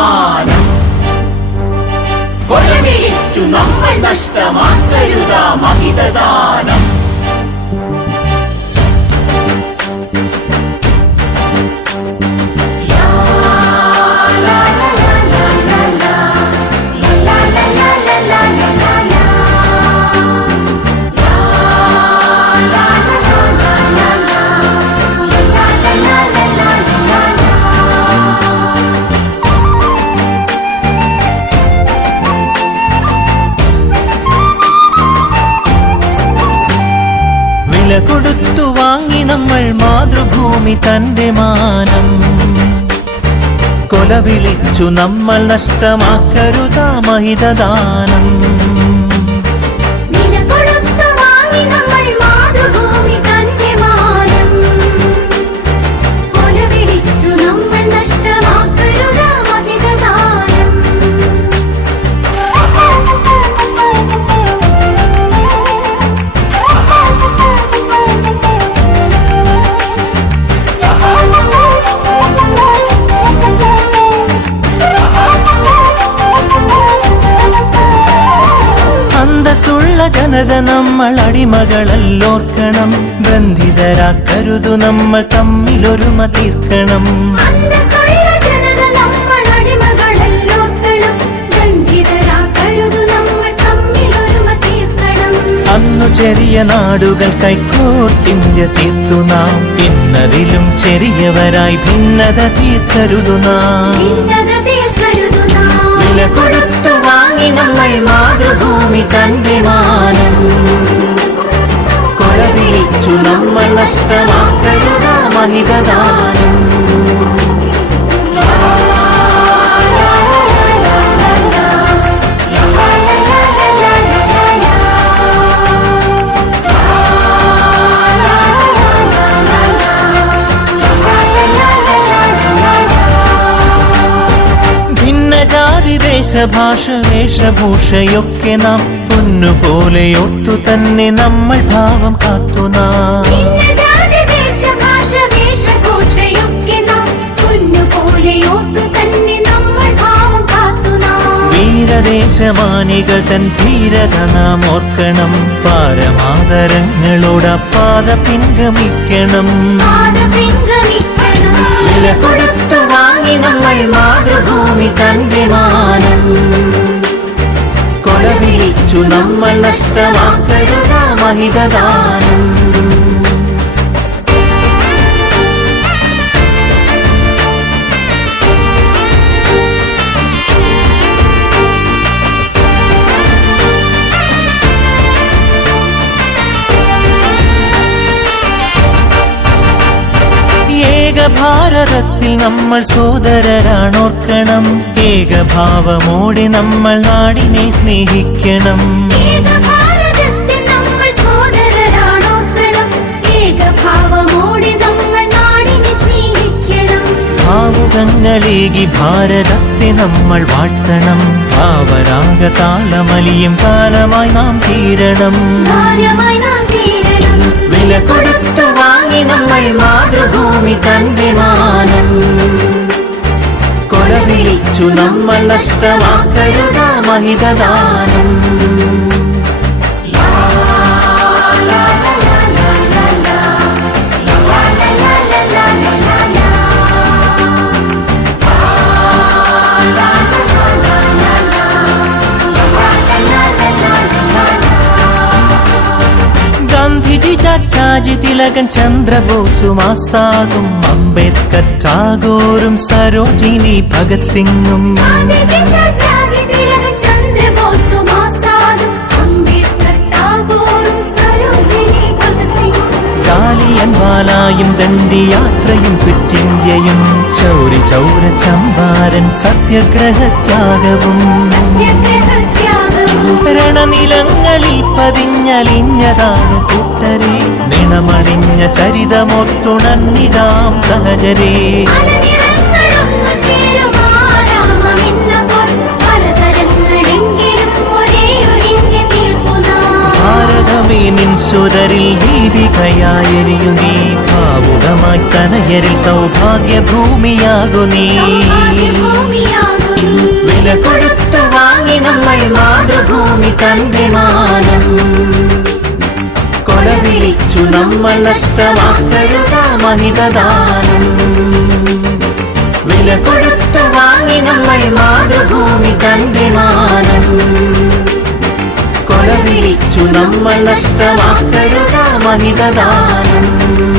മാനം കൊലവിളിച്ചു നമ്മൾ നഷ്ടമാക്കരുതാ മഹിതദാനം കൊടുത്തു വാങ്ങി നമ്മൾ മാതൃഭൂമി തന്റെ മാനം കൊലവിളിച്ചു നമ്മൾ നഷ്ടമാക്കരുതാ മഹിതദാനം അന്തസ്സുള്ള ജനത നമ്മൾ അടിമകളല്ലോർക്കണം ബന്ധിതരാക്കരുതു നമ്മൾ തമ്മിലൊരുമ തീർക്കണം അന്നു ചെറിയ നാടുകൾ കൈക്കോർത്തിന്ത്യ തീർത്തു നാം ഇന്നതിലും ചെറിയവരായി ഭിന്നത തീർക്കരുതു നാം വില കൊടുത്തു വാങ്ങി നമ്മൾ മാതൃഭൂമി തന്റെ മാനം കൊലവിളിച്ചു നമ്മൾ നഷ്ടമാക്കരുതാ മഹിതദാനം ദേശഭാഷ വേഷഭൂഷയൊക്കെ നാം പൊന്നുപോലെ ഒത്തു തന്നെ നമ്മൾ ഭാവം കാത്തു നാം വീരദേശമാനികൾ തൻ ധീരത നാം ഓർക്കണം പാരമാദരങ്ങളോട് പാത പിൻഗമിക്കണം വില കൊടുത്തു വാങ്ങി നമ്മൾ മാതൃഭൂമി തന്റെ മാനം കൊലവിളിച്ചു നമ്മൾ നഷ്ടമാക്കരുതാ മഹിതദാനം ഭാരതത്തിൽ നമ്മൾ സോദരരാണോർക്കണം ഏകഭാവമോടെ നമ്മൾ നാടിനെ സ്നേഹിക്കണം ഭാവുകങ്ങളേകി ഭാരതത്തെ നമ്മൾ വാഴ്ത്തണം ഭാവരാഗ താളമലിയും കാലമായി നാം തീരണം വില കൊടുത്തു വാങ്ങി നമ്മൾ മാതൃഭൂമി തന്റെ മാനം കൊലവിളിച്ചു നമ്മൾ നഷ്ടമാക്കരുതാ മഹിതദാനം ഗാന്ധിജി ചാച്ചാജി തിലകൻ ചന്ദ്രബോസും ആസാദും അംബേദ്കർ ടാഗോറും സരോജിനി ഭഗത് സിംഗും ജാലിയൻവാലായും ദണ്ഡിയാത്രയും ക്വിറ്റിന്ത്യയും ചൗരി ചൗര ചമ്പാരൻ സത്യാഗ്രഹത്യാഗവും രണനിലങ്ങളിൽ പതിഞ്ഞലിഞ്ഞതാണു കൂട്ടരെ നിണമണിഞ്ഞ ചരിതമൊത്തുണന്നിടാം സഹജരേ ഭാരതമേ നിൻ സുതരിൽ ദീപികയായെരിയു നീ ഭാവുകമായി കനയരിൽ സൗഭാഗ്യ ഭൂമിയാകു നീ കൊടുത്തു വാങ്ങി നമ്മൾ മാതൃഭൂമി തന്റെ മാനം. കൊല വിളിച്ചു നമ്മൾ നഷ്ടമാക്കരുതാ മഹിതദാനം. വില കൊടുത്തു വാങ്ങി നമ്മൾ മാതൃഭൂമി തന്റെ മാനം. കൊല വിളിച്ചു നമ്മൾ നഷ്ടമാക്കരുതാ മഹിതദാനം.